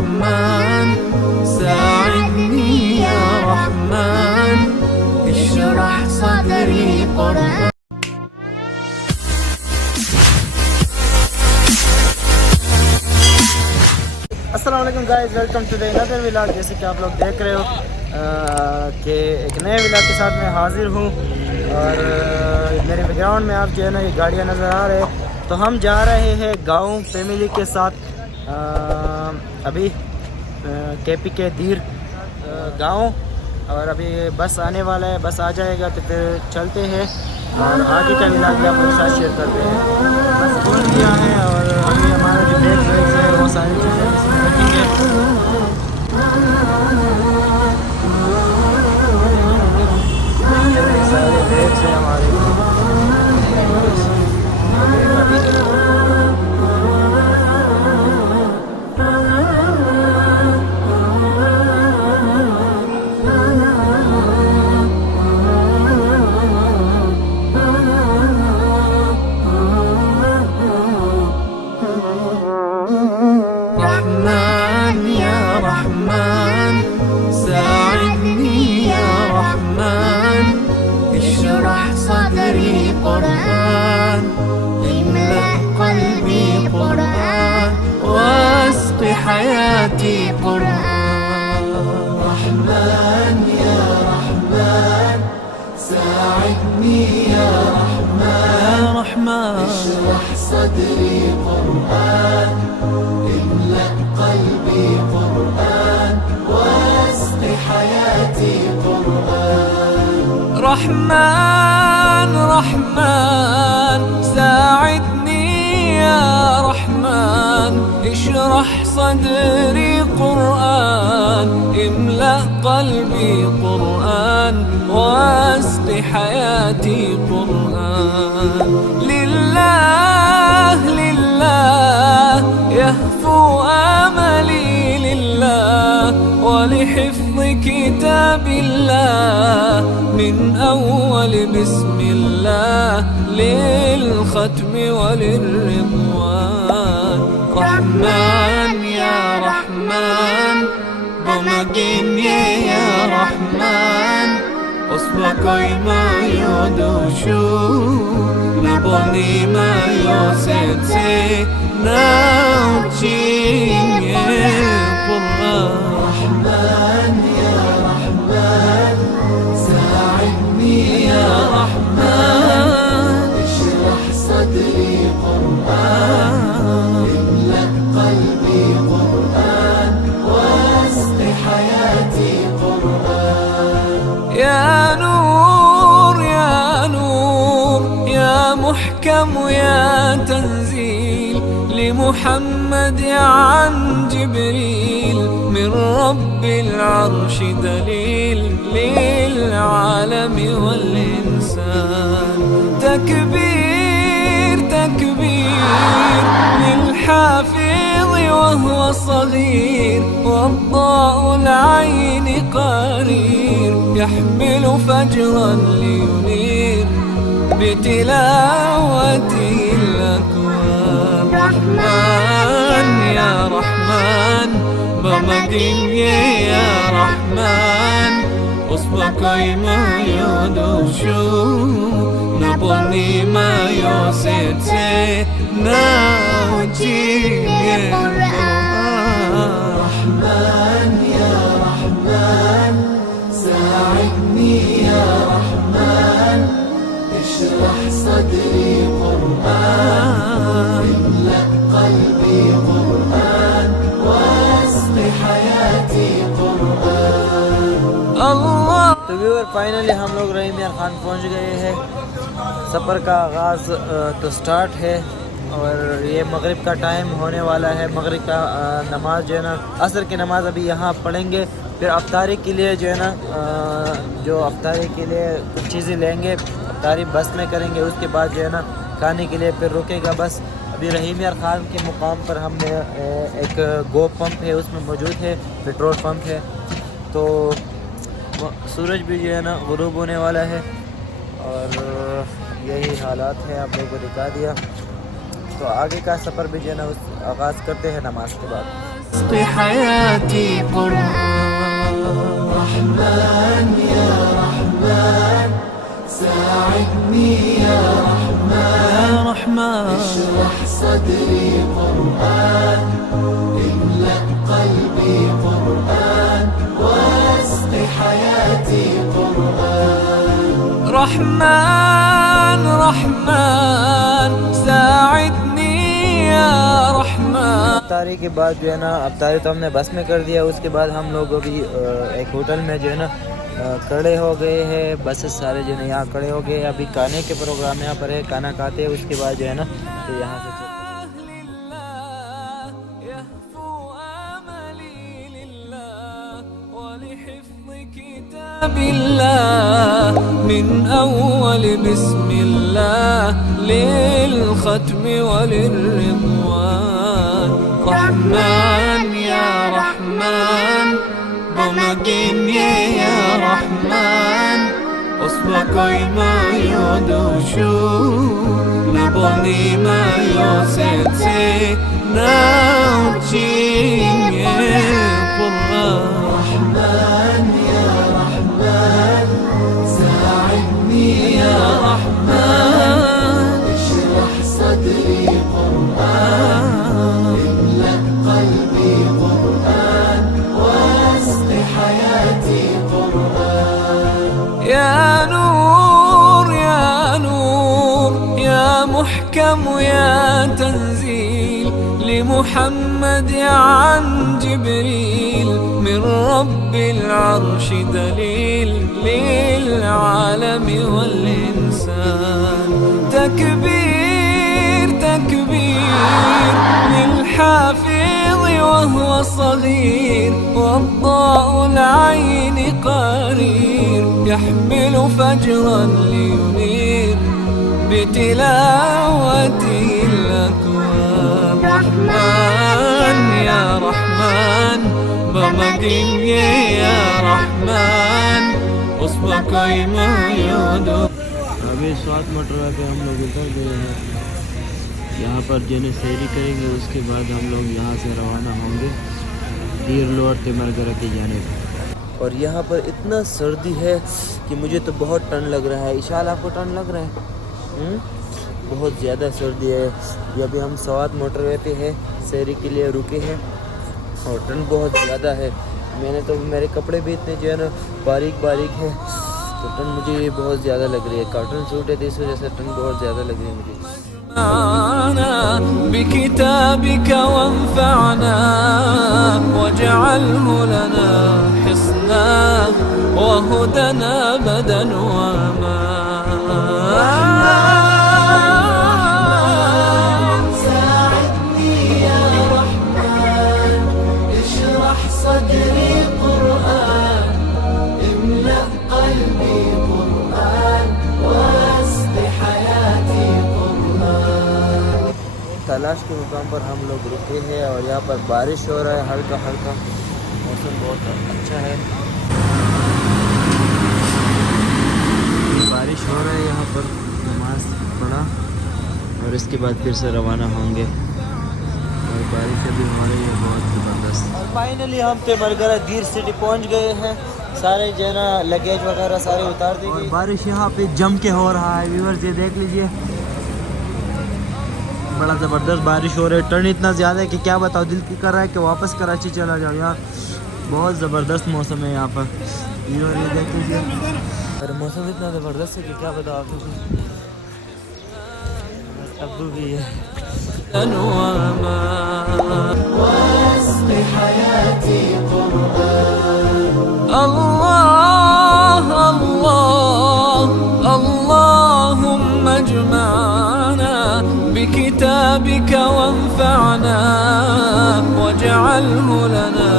رحمن ساعدني يا رحمن اشرح صدري قرآن. अस्सलाम वालेकुम guys, welcome to the another vlog. जैसे कि आप लोग देख रहे हो कि एक नए व्लॉग के साथ मैं हाज़िर हूँ और मेरे बैकग्राउंड में आप जो है ना ये गाड़ियाँ नज़र आ रहे हैं। तो हम जा रहे हैं गाँव फैमिली के साथ अभी केपी के धीर गाँव, और अभी बस आने वाला है, बस आ जाएगा तो फिर चलते हैं और आगे का व्लॉग भी आप लोगों के साथ शेयर करते हैं। बस पहुँच गया है और अभी हमारा जो बैग है वो सारी चीज़ें इसमें रखेंगे। सारे बैग हैं हमारे। رحمن يا رحمن ساعدني يا رحمن اشرح صدري قرآن املأ قلبي قرآن واسق حياتي قرآن. رحمن يا رحمن ساعدني يا رحمن اشرح صدري قرآن املأ قلبي قرآن واسق حياتي قرآن. رحمن رحمن ساعدني يا رحمن اشرح صدري قرآن املأ قلبي قرآن واسق حياتي قرآن. لله لله يهفو آملي لله ولحفظ كتاب الله من أول بسم الله للختم وللرضوان. رحمن يا رحمن بمجيني يا رحمن أصبحي ما يدوشو نبني ما يوسيتي ناوتشين القرآن. رحمن يا رحمن ساعدني يا رحمن اشرح صدري قرآن املأ قلبي قرآن واسق حياتي قرآن. يا نور يا نور يا محكم يا تنزيل لمحمد عن جبريل من رب العرش دليل للعالم والإنسان. تكبير تكبير للحافظ وهو صغير والضاء العين قرير يحمل فجرا لينير بتلاوته الأكوان. رحمن يا رحمن بمديني يا رحمن أصبحي ما يدوشو نبني ما يوسيتي ناوتي القرآن. رحمن يا رحمن ساعدني يا رحمن اشرح صدري قرآن املأ قلبي قرآن واسق حياتي قرآن. الله. तो व्यूअर फाइनली हम लोग रहीम यार खान पहुँच गए हैं। सफ़र का आगाज़ तो स्टार्ट है और ये मगरिब का टाइम होने वाला है। मगरिब का नमाज जो है ना, असर की नमाज अभी यहाँ पढ़ेंगे, फिर अफ्तारी के लिए जो है ना जो अफ्तारी के लिए कुछ चीज़ें लेंगे, अफ्तारी बस में करेंगे। उसके बाद जो है ना खाने के लिए फिर रुकेगा बस। अभी रहीम यार खान के मुकाम पर हमने एक गो पंप है उसमें मौजूद है, पेट्रोल पंप है। तो सूरज भी जो है ना गुरूब होने वाला है और यही हालात है, आप लोगों को दिखा दिया। तो आगे का सफ़र भी जो है ना उस आगाज़ करते हैं नमाज के बाद। واسق حياتي قرآن. رحمن يا رحمن ساعدني يا رحمن اشرح صدري قرآن املأ قلبي قرآن واسق حياتي قرآن. رحمن رحمن ساعدني يا رحمन. इफ्तारी के बाद जो है ना इफ्तारी तो हमने बस में कर दिया। उसके बाद हम लोग अभी एक होटल में जो है ना खड़े हो गए हैं। बस सारे जो है यहाँ खड़े हो गए। अभी खाने के प्रोग्राम यहाँ पर है, खाना खाते हैं उसके बाद जो है ना तो यहाँ से بالله من أول بسم الله للختم وللرضوان. رحمن يا رحمن بمجيني يا رحمن أصبحي ما يدوشو نبني ما يوسيتي نوتين يا قرآن. رحمن يا رحمن ساعدني يا رحمن اشرح صدري قرآن املأ قلبي قرآن واسق حياتي قرآن. يا نور يا نور يا محكم يا تنزيل لمحمد عن جبريل من رب العرش دليل للعالم والإنسان. تكبير تكبير للحافظ وهو صغير والضاء العين قرير يحمل فجرا لينير بتلاوته الأكوان. رحمن يا رحمن بمجيني يا رحمن أصبحك ما يدو. अभी स्वाद मटरा पे हम लोग उतर गए हैं। यहाँ पर जिन्हें सैरी करेंगे उसके बाद हम लोग यहाँ से रवाना होंगे दीर लोअर तिमरगरा की जानिब। और यहाँ पर इतना सर्दी है कि मुझे तो बहुत ठंड लग रहा है। इशाल आपको ठंड लग रहा है? बहुत ज़्यादा सर्दी है। ये अभी हम स्वाद मोटरवे पे है, सैरी के लिए रुके हैं और ठंड बहुत ज़्यादा है। मैंने तो मेरे कपड़े भी इतने जो है ना बारीक बारीक है तो ठंड मुझे बहुत ज़्यादा लग रही है। कॉटन सूट है तो इस वजह से ठंड बहुत ज़्यादा लग रही है मुझे। بكتابك وانفعنا واجعله لنا حصنا وهدنا أبدا وأمان. ساعدني يا رحمن اشرح صدري قرآن املأ قلبي قرآن واسق حياتي قرآن. तलाश के मुकाम पर हम लोग रुके हैं और यहाँ पर बारिश हो रहा है हल्का हल्का। मौसम बहुत अच्छा है। बारिश हो रहा है यहाँ पर। नमाज पढ़ा और इसके बाद फिर से रवाना होंगे और बारिश अभी हो रही है बहुत ज़बरदस्त। और फाइनली हम तिमरगरा दीर सिटी पहुँच गए हैं। सारे जो है ना लगेज वगैरह सारे उतार दिए और बारिश यहाँ पे जम के हो रहा है। व्यूअर्स ये देख लीजिए बड़ा ज़बरदस्त बारिश हो रही है। ठंड इतना ज़्यादा है कि क्या बताओ, दिल की कर रहा है कि वापस कराची चला जाओ। यहाँ बहुत ज़बरदस्त मौसम है यहाँ पर। ये देख लीजिए और मौसम इतना ज़बरदस्त है कि क्या बताओ आपको। अब्बू भी है। الله الله اللهم اجمعنا بكتابك وانفعنا واجعله لنا